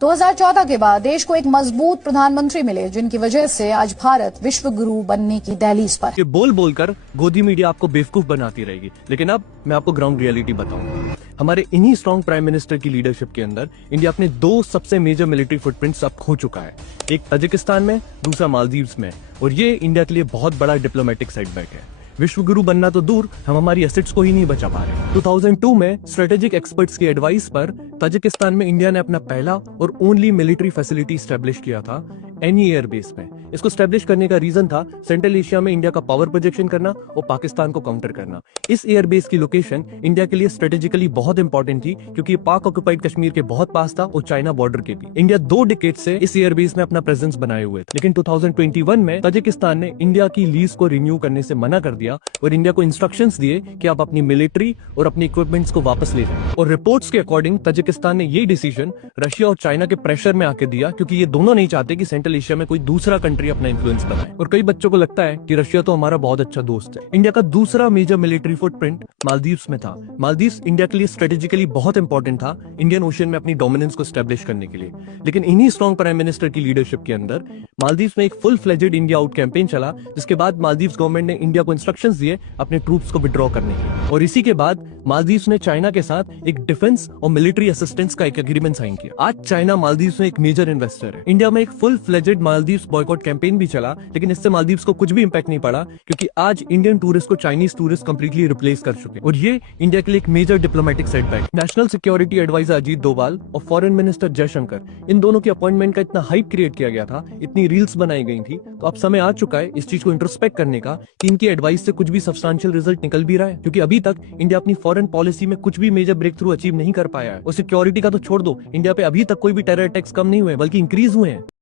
2014 के बाद देश को एक मजबूत प्रधानमंत्री मिले, जिनकी वजह से आज भारत विश्व गुरु बनने की दहलीज पर है। ये बोल बोलकर गोदी मीडिया आपको बेवकूफ बनाती रहेगी, लेकिन अब मैं आपको ग्राउंड रियलिटी बताऊंगा। हमारे इन्हीं स्ट्रॉन्ग प्राइम मिनिस्टर की लीडरशिप के अंदर इंडिया अपने दो सबसे मेजर मिलिट्री फुटप्रिंट्स अब खो चुका है, एक ताजिकिस्तान में, दूसरा मालदीव्स में, और ये इंडिया के लिए बहुत बड़ा डिप्लोमेटिक सेटबैक है। विश्व गुरु बनना तो दूर, हम हमारी एसेट्स को ही नहीं बचा पा रहे। 2002 में स्ट्रेटेजिक एक्सपर्ट्स की एडवाइस पर ताजिकिस्तान में इंडिया ने अपना पहला और ओनली मिलिट्री फैसिलिटी स्टैब्लिश किया था एनी एयर बेस में। इसको स्टैब्लिश करने का रीजन था सेंट्रल एशिया में इंडिया का पावर प्रोजेक्शन करना और पाकिस्तान को काउंटर करना। इस एयर बेस की लोकेशन इंडिया के लिए स्ट्रेटेजिकली बहुत इंपॉर्टेंट थी, क्योंकि ये पाक ऑक्युपाइड कश्मीर के बहुत पास था और चाइना बॉर्डर के भी। इंडिया 2 डिकेड से इस एयर बेस में अपना प्रेजेंस बनाए हुए थे, लेकिन 2021 में ताजिकिस्तान ने इंडिया की लीज को रिन्यू करने से मना कर दिया और इंडिया को इंस्ट्रक्शंस दिए कि आप अपनी मिलिट्री और अपनी इक्विपमेंट्स को वापस ले जाएं। और रिपोर्ट्स के अकॉर्डिंग ताजिकिस्तान ने ये डिसीजन रशिया और चाइना के प्रेशर में आके दिया, क्योंकि ये दोनों नहीं चाहते कि सेंट्रल एशिया में कोई दूसरा कंट्री अपना इन्फ्लुएंस बनाए। और कई बच्चों को लगता है कि रशिया तो हमारा बहुत अच्छा दोस्त है। इंडिया का दूसरा मेजर मिलिट्री फुटप्रिंट मालदीव्स में था। मालदीव्स इंडिया के लिए स्ट्रेटेजिकली बहुत इंपॉर्टेंट था इंडियन ओशन में अपनी डोमिनेंस को स्टैब्लिश करने के लिए, लेकिन इन्हीं स्ट्रॉन्ग प्राइम मिनिस्टर की लीडरशिप के अंदर मालदीव्स में एक full fledged India out campaign चला, जिसके बाद मालदीव्स गवर्नमेंट ने इंडिया को इंस्ट्रक्शंस दिए अपने ट्रूप्स को विड्रॉ करने की। और इसी के बाद मालदीव्स ने चाइना के साथ एक डिफेंस और मिलिट्री असिस्टेंस का एक एग्रीमेंट साइन किया। आज चाइना मालदीव्स में एक मेजर इन्वेस्टर है। इंडिया में एक full fledged Maldives boycott campaign भी चला, लेकिन इससे मालदीव्स को कुछ भी इंपैक्ट नहीं पड़ा, क्योंकि आज इंडियन टूरिस्ट को चाइनीज टूरिस्ट कंप्लीटली रिप्लेस कर चुके हैं। और ये इंडिया के लिए एक major diplomatic setback. National security advisor Ajit Doval और फॉरेन मिनिस्टर जयशंकर, इन दोनों की अपॉइंटमेंट का इतना हाइप क्रिएट किया गया था, इतनी रील्स बनाई गई थी, तो अब समय आ चुका है इस चीज को इंट्रोस्पेक्ट करने का कि इनकी एडवाइस से कुछ भी सब्सटेंशियल रिजल्ट निकल भी रहा है, क्योंकि अभी तक इंडिया अपनी फॉरेन पॉलिसी में कुछ भी मेजर ब्रेक थ्रू अचीव नहीं कर पाया है। और सिक्योरिटी का तो छोड़ दो, इंडिया पे अभी तक कोई भी टेरर अटैक्स कम नहीं हुए, बल्कि इंक्रीज हुए हैं।